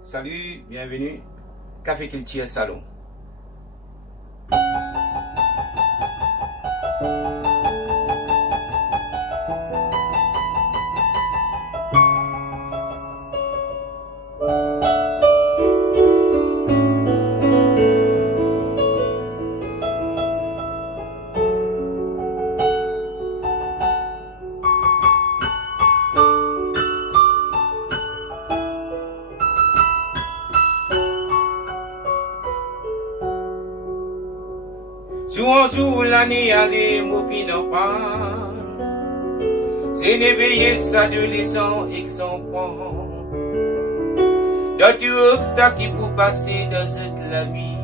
Salut, bienvenue. Café Culture Salon. Sous l'année allée, mon pas. C'est l'éveillé adolescent et enfant. Dans tout obstacle qui peut passer dans cette la vie,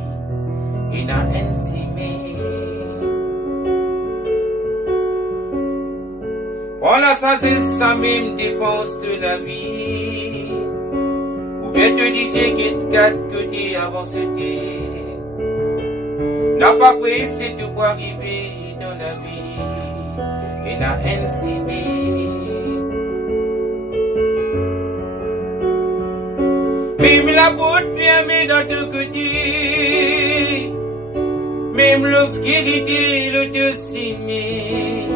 il n'a ainsi voilà, ça c'est sa même défense de la vie. Ou bien te disais qu'il y a quatre côtés avant ce thé. N'a pas pressé de quoi arriver dans la vie. Et n'a ainsi même la porte fermée dans ton côté. Même l'obscurité le dessiné.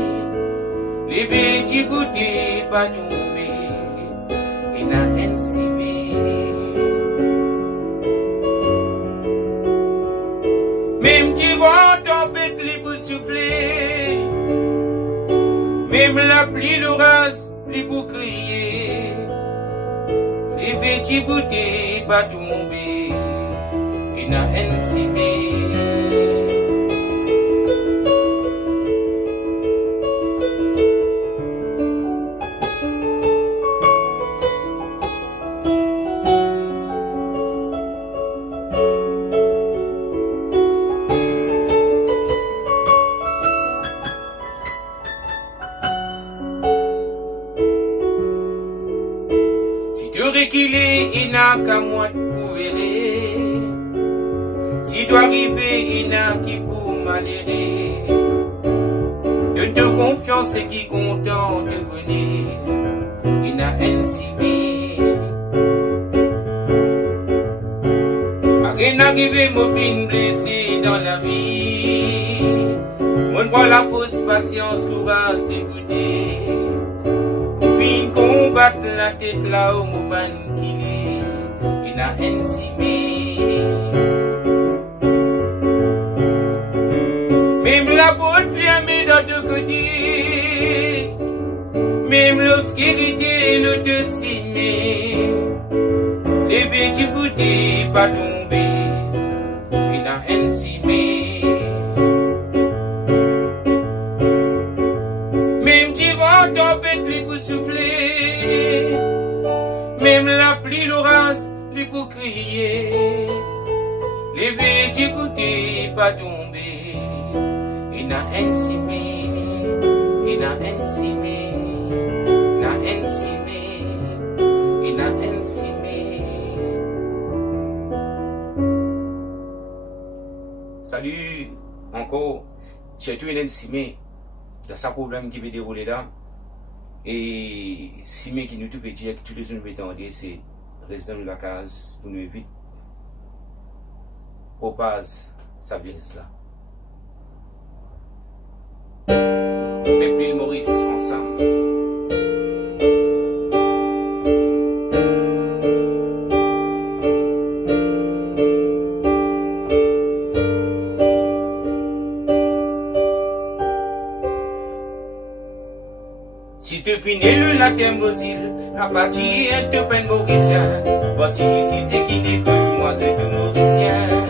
Les petits goûtés pas tombés. Et n'a ainsi même tu vas tempête les pour souffler. Même la pluie l'orage les pour crier. Les petits bouteilles pas tomber. Et n'a ainsi qu'il est, il n'a qu'à moi pour verrer. Si doit arriver, il n'a qui pour m'alérer. Donne-te confiance et qui content de venir. Il n'a ainsi rien arrivé, mon fin blessé dans la vie. On prend la fausse patience, courage d'écouter. Fin combattre la tête là où mon pan qu'il est, il n'a ainsi même la porte fermée dans deux côtés, même l'obscurité le dessiné, les petits bouteilles pas tombés, il n'a ainsi même tu vas tomber les pour souffler. Même la pluie l'orage les pour crier. Les petits goûter pas tomber. Il n'a ainsi il n'a ainsi il n'a ainsi il n'a ainsi Salut encore. C'est tout ainsi il y a ça problème qui va dérouler là. Et si mais qui nous tout peut dire que tous les jeunes veulent c'est rester dans la case pour nous éviter propage ça vient cela. Peuple Maurice ensemble. Si tu finis le lac Mosile, la partie est de peine mauricien. Voici d'ici c'est qui décolle, moi c'est tout mauricien.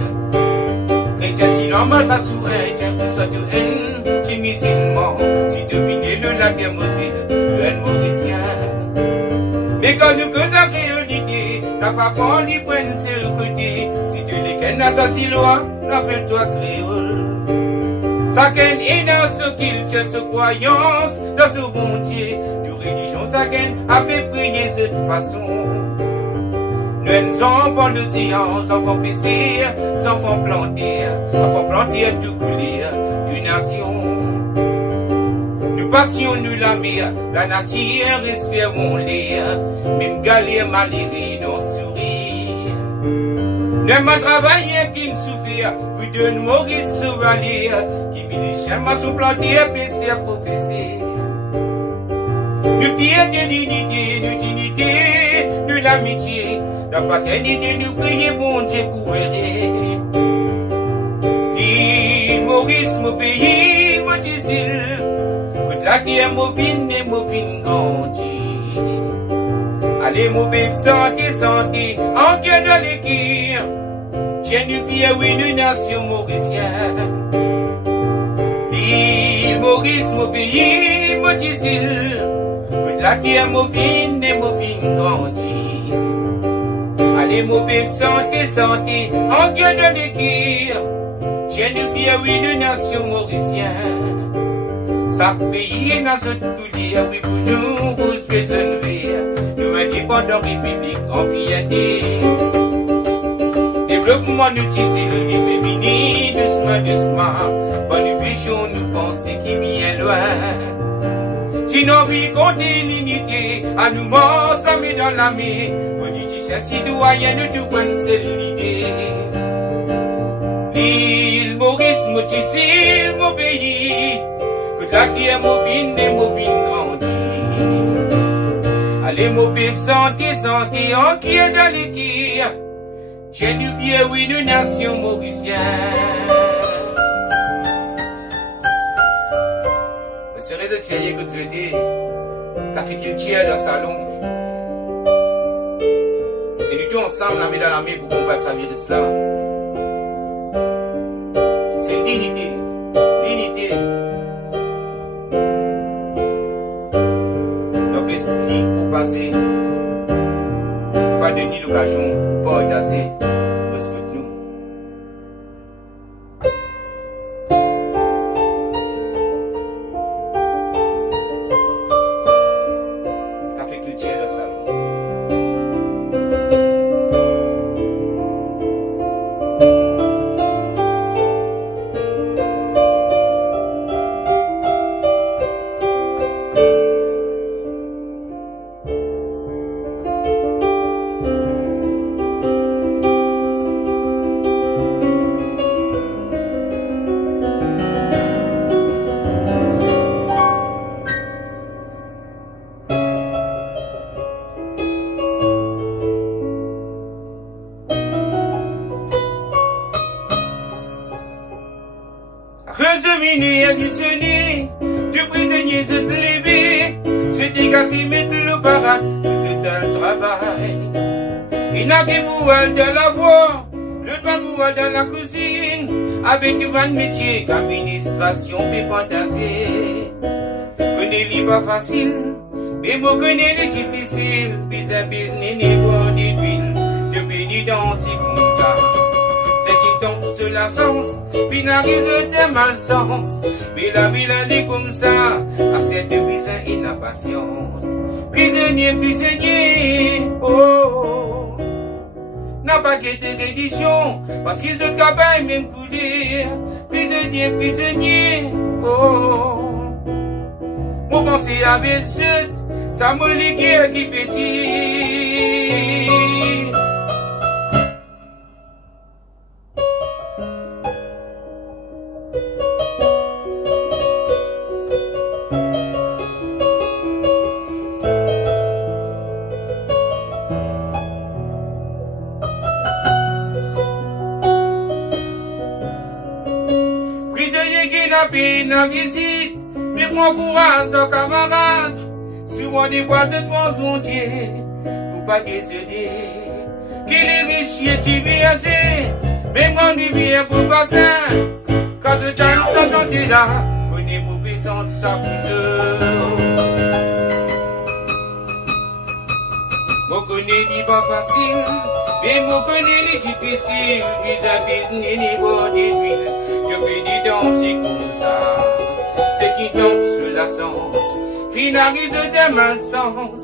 Chrétien si normal pas sourire, tiens que ça te haine, tu musulman. Si tu finis le lac Mosile, le haine mauricien. Mais quand nous cause la réalité, n'a pas pris prenne c'est le côté. Si tu les kennes à ta silois, rappelle-toi créole. Chacun est dans ce qu'il tient, sa croyance, dans ce bon Dieu. De religion, chacun a fait prier de cette façon. Nous enfants de science, enfants pécés, enfants plantés tout couler, d'une nation. Nous Nous passions nous la mer, la nature espérons-les, même galère malheureux non sourire. Ne m'a travaillé qui me souffrir, plus de Maurice Sauvalier, qui musicien m'a supplanté et baissé à professer. Nous fierté d'unité, d'utilité, de l'amitié, la paternité, nous prier bon Dieu pour aider. L'île Maurice, mon pays, mon difficile, toute la terre, mon vin et mon vin grandi. Allez, mon bébé, santé, santé, en cœur de l'équipe. Tiens, nous pieds, oui, une nation mauricienne. L'île Maurice, mon pays, mon difficile, toute la terre, mon vin et mon vin grandi. Allez, mon bébé, santé, santé, en cœur de l'équipe. Tiens, nous pieds, oui, une nation mauricienne. Chaque pays dans ce coulier, oui, pour nous, vous se nous indépendants république en fierté. Développement utile, il peut venir doucement, doucement. Bonne vision, nous pensons qu'il vient loin. Sinon, oui, comptez l'unité, à nous morts, ça met dans la main. Politicien, citoyen, nous tout c'est l'idée. L'île Maurice, mon difficile, mon pays. La terre, mon vin et mon vin grandi. Allez, mon bébé, santé, santé, en qui est dans l'équipe. Tiens du pied, oui, une nation mauricienne. J'espère de tirer que tu étais, café qu'il tire dans le salon. Et nous tous ensemble, la main dans la main pour combattre sa vie de cela. C'est l'unité, l'unité. Pour passer, pas de ni l'occasion pour pas tasser, parce que nous. Café culture de salon. Reseminé, additionné, du prisonnier se lever, se dégasser, mettre le parade, c'est un travail. Il n'a qu'un moual dans la voie, le pan moual dans la cuisine, avec du van métier qu'administration peut fantasser. Connais-les pas facile, mais vous connaissez les difficiles, puis un business n'est pas d'huile, de béni dans si comme ça. Sur la sens, puis n'arrive de malsens. Mais la ville elle est comme ça, à cette puissance et la patience. Prisonnier, prisonnier, oh, n'a pas quitté d'édition, parce qu'ils sont capables même couler. Prisonnier, prisonnier, oh, vous pensez avec ça me ligue qui pétille. N'a visite, mais prends courage, camarade. Souvent des fois, c'est toi son Dieu, pour pas décéder. Qu'il est riche et tibéasé, même quand il vient pour passer. Quand le temps s'entendait là, connais mon puissant de sa bouche. Moi connais dit pas facile, mais moi connais les difficiles. Vis-à-vis n'est pas d'huile, je peux dire dans si comme ça. C'est qui tombe sur la sens, finalise de malsens.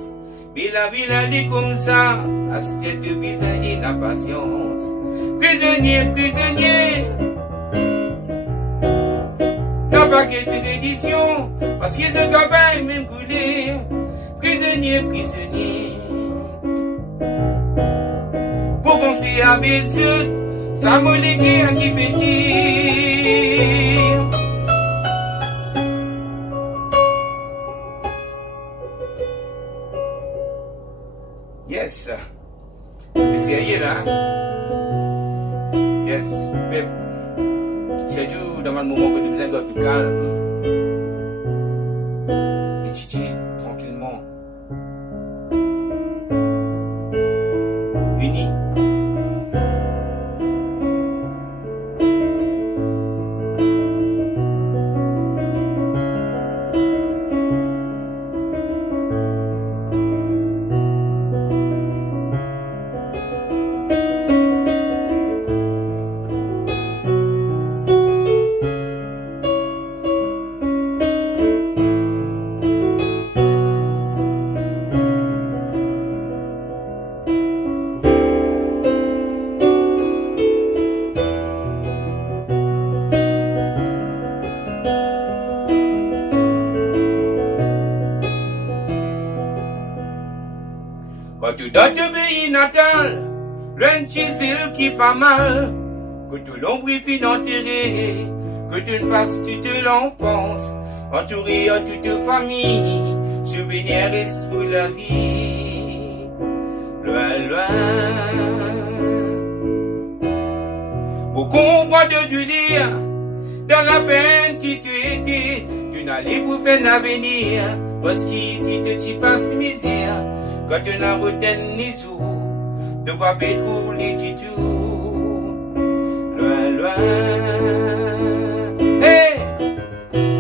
Mais la vie elle est comme ça, à cette bizarre et la patience. Prisonnier, prisonnier, n'a paquet d'édition, parce qu'ils ont campagne même coulé, prisonnier, prisonnier. Pour penser à Bézut, ça m'a légué à qui petit. Yes. Qu'est-ce qu'il y a là? Yes, Pep. Surtout dans le moment que nous avons un peu calme. Étudier tranquillement. Unis. Quand tu dans ton pays natal, loin de chez elle qui pas mal, que tout l'ombre finit enterré, que tu ne passes toute l'enfance, entouré en toute famille, souvenir reste pour la vie, loin, loin. Beaucoup comprend de dire, dans la peine qui te était, tu n'allais pour faire l'avenir, parce qu'ici tu passes misère. Quand tu n'as retenu ni sous, de pas pétrole les titou, loin, loin. Hey,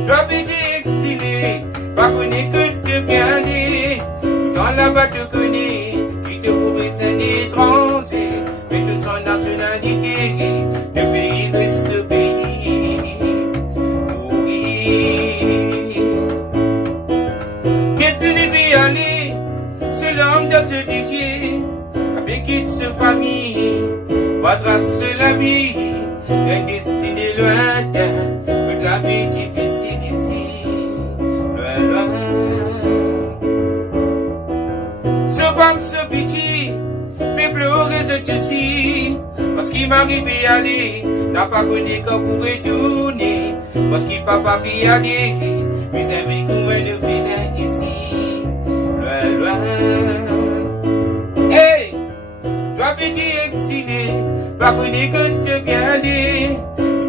toi petit exilé, pas connaît que te bien dit, dans là-bas te connais, qui te pourrait un étranger, mais toute son nationalité, le pays reste pays, mourir. Qu'est-ce que tu devais aller? L'homme de ce déchet, avec qui se famille, pas trace la vie, d'un destiné lointain, que de la vie difficile ici, loin, loin. Ce pape, ce petit, peut pleurer ce ici, parce qu'il m'arrive à aller, n'a pas connu qu'on pourrait tourner, parce qu'il papa pu aller, mais c'est vrai qu'on va le faire ici, loin, loin. Hey, toi petit exilé, pas connu que te bien aller,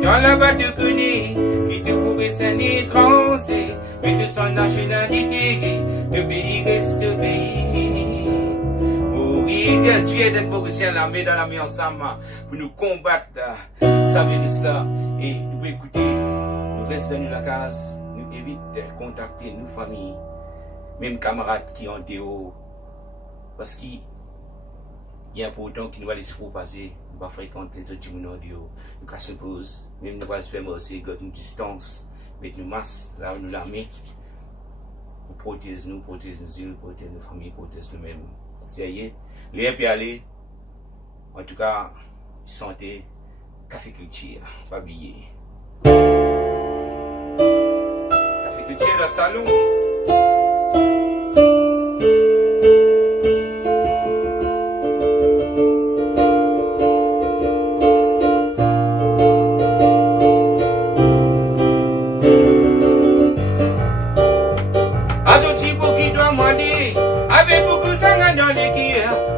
dans la-bas te connais, qui te pourrait s'en étranger, mais de son nationalité, le pays reste pays. Maurice, je suis d'être Mauricien, l'armée dans l'armée ensemble, pour nous combattre, ça veut dire cela, et nous pouvons écouter, nous restons dans la case, nous évitons de contacter nos familles, même camarades qui ont dehors, parce qu'il y a important qu'il nous va laisser passer, nous va fréquenter les autres gens dehors, nous casse pause, même nous va se faire aussi une distance, mettre nos masques là où nous la mettons, pour protéger nos îles, protéger nos familles, protéger nous-mêmes. Sérieux, les puis aller, en tout cas, santé, café culture, pas oublier. Café culture dans le salon.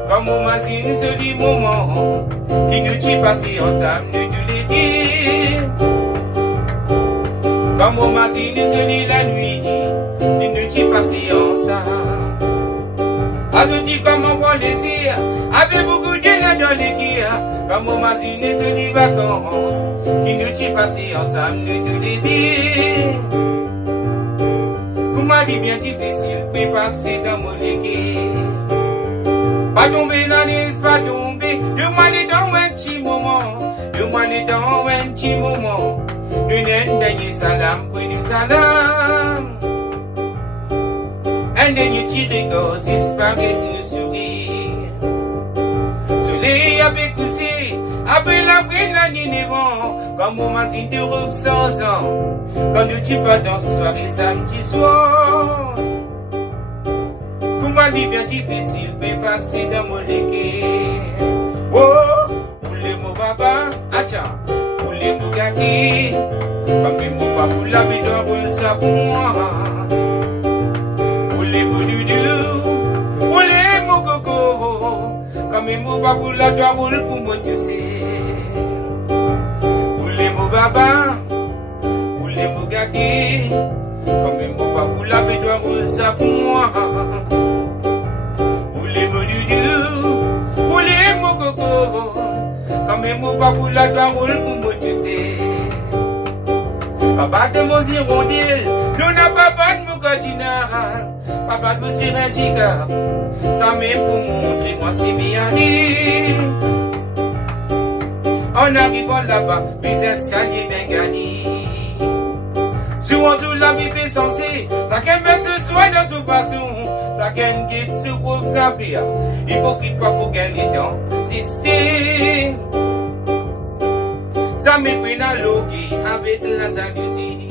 Comme on imagine ce dit moment qui nous tue passer ensemble, nous tous les dire. Comme on imagine ce dit la nuit qui nous tue passer ensemble. A tout dit comme on prend désir, avec beaucoup de là dans les guerres. Comme on imagine ce dit vacances qui nous tue passer ensemble, nous tous les dire. Comment dit bien difficile, puis passer dans mon légué. Pas tomber dans les pas tomber, demandez dans un petit moment, demandez dans un petit moment, nous n'avons dernier salam, puis des salam. Un dernier petit rigole, disparaît nous sourire. Soleil avec coussé, après la brise. la guinée bon, comme au mazine de rouvre 100 ans. Quand nous tu pas dans soirée samedi soir. Comment dit bien difficile, mais facile dans mon légué. Oh, pour les mots baba, attends, pour les mots gâtés. Comme les mots pas pour la bidon, pour ça pour moi. Pour les mots doudou, pour les mots coco. Comme les mots pas pour la doigt, pour moi tu sais. Pour les mots baba, pour les mots gâtés. Comme les mots pas pour la bidon, pour ça pour moi. Pour les mots doudou, pour les mots coco. Comme les mots pas pour la doigt, pour moi tu sais. Papa de mon hirondelle, nous n'a pas de mon cardinal. Papa de mon syrindica, ça même pour montrer moi c'est bien. On arrive là-bas, business salier bien gagné. Sur on joue la vie censée, ça qu'elle met ce soin dans son façon, ça qu'elle guide ce groupe sa vie. Hypocrite pas pour gagner temps, insister. Ça me prend à logi avec la jalousie.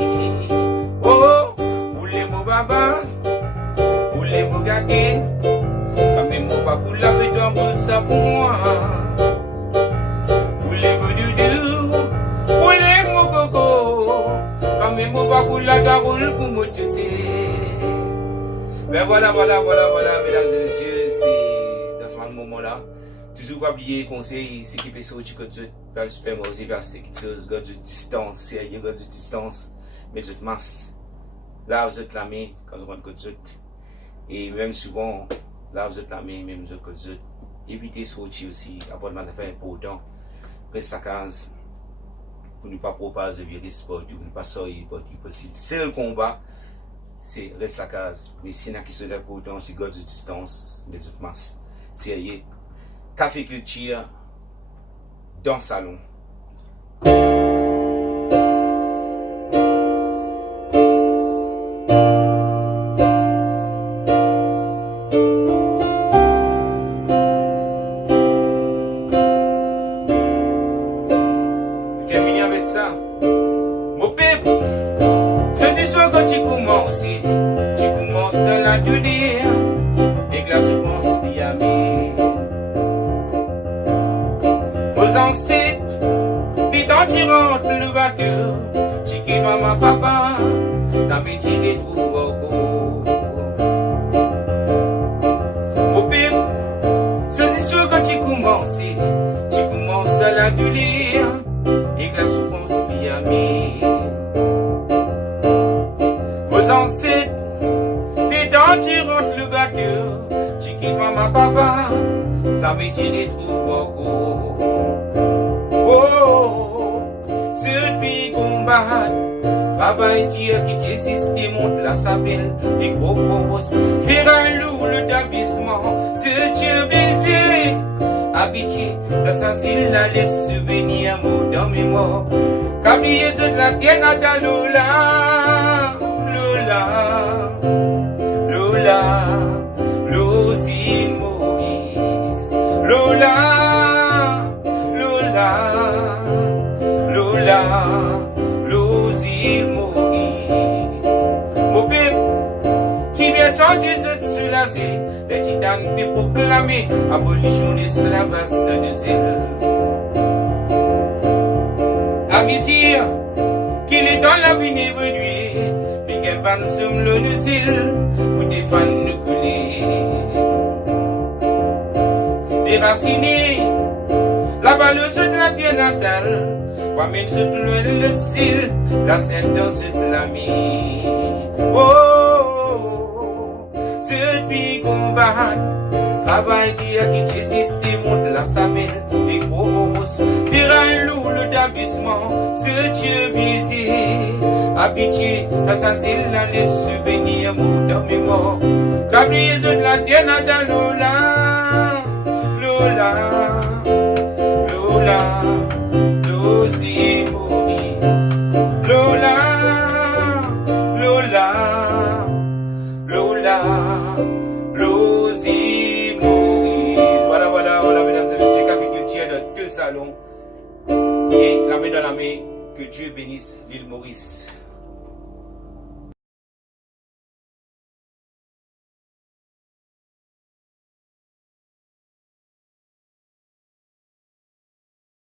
Oh, pour les mots baba, pour les mots gâtés. Comme les mots pas pour la béton, pour ça pour moi. Pour les mots doudou, pour les mots coco. Comme les mots pas pour la daroule, pour moi tu sais. Ben voilà, mesdames et messieurs, c'est dans ce moment-là. Toujours pas oublier conseil, c'est qui peut sortir que tu vas le supermarché, vas acheter quelque chose, gars de distance, sérieux, gars de distance, mais de masse. Là, vous êtes la main quand vous rentrez que tu et même souvent, là, vous êtes la main, même que tu évitez de sortir aussi, abonnement d'affaires important. Reste à case pour ne pas propager le virus, pour ne pas sortir, pour ne possible. C'est le combat, c'est reste à case. Mais si il y a qui sont importants, c'est gars de distance, mais de masse. Sérieux. Café Culture dans le salon. Je termine avec ça. Mon peuple, ce soir quand tu commences dans la douleur et grâce au pense d'y aller. Aux ancêtres, puis quand tu rentres le bateau, tu quittes maman, papa, ça me dit des trous beaucoup. Mon père, ce soir quand tu commences dans la douleur, et que la souffrance m'y a mis. Aux ancêtres, puis quand tu rentres le bateau, tu quittes maman, papa, ça me dit des trous beaucoup. Oh, celui combat, papa et Dieu qui t'existe, monte la sabelle, les gros propose, faire un loup le d'abaissement, ce Dieu baisé, habitué, dans sa île, la laisse souvenir, mot dans mes morts, qu'habillé toute la terre dans Lola, l'osile Maurice, l'osile Maurice. Mon père, tu viens sentir ce soulagé, les titanes peut proclamer abolition de l'esclavage dans nos îles. À misère, qu'il est dans la vie évoluée, puis qu'un ban somme le îles, pour défendre nos coulées. Déraciné, la balleuse de la terre natale, Wamène ce le style, la scène dans cette l'ami. Oh, celui combat, travail qui a quitté système, monte la sabelle, les grosses, tire un loup le d'abaissement, ce Dieu baisé, habitué, dans sa île, la laisse souvenir, mot dans mes morts, cablier de la terre natale, Voilà, mesdames et messieurs, Café Culture de deux salons. main dans la main. Que Dieu bénisse l'île Maurice.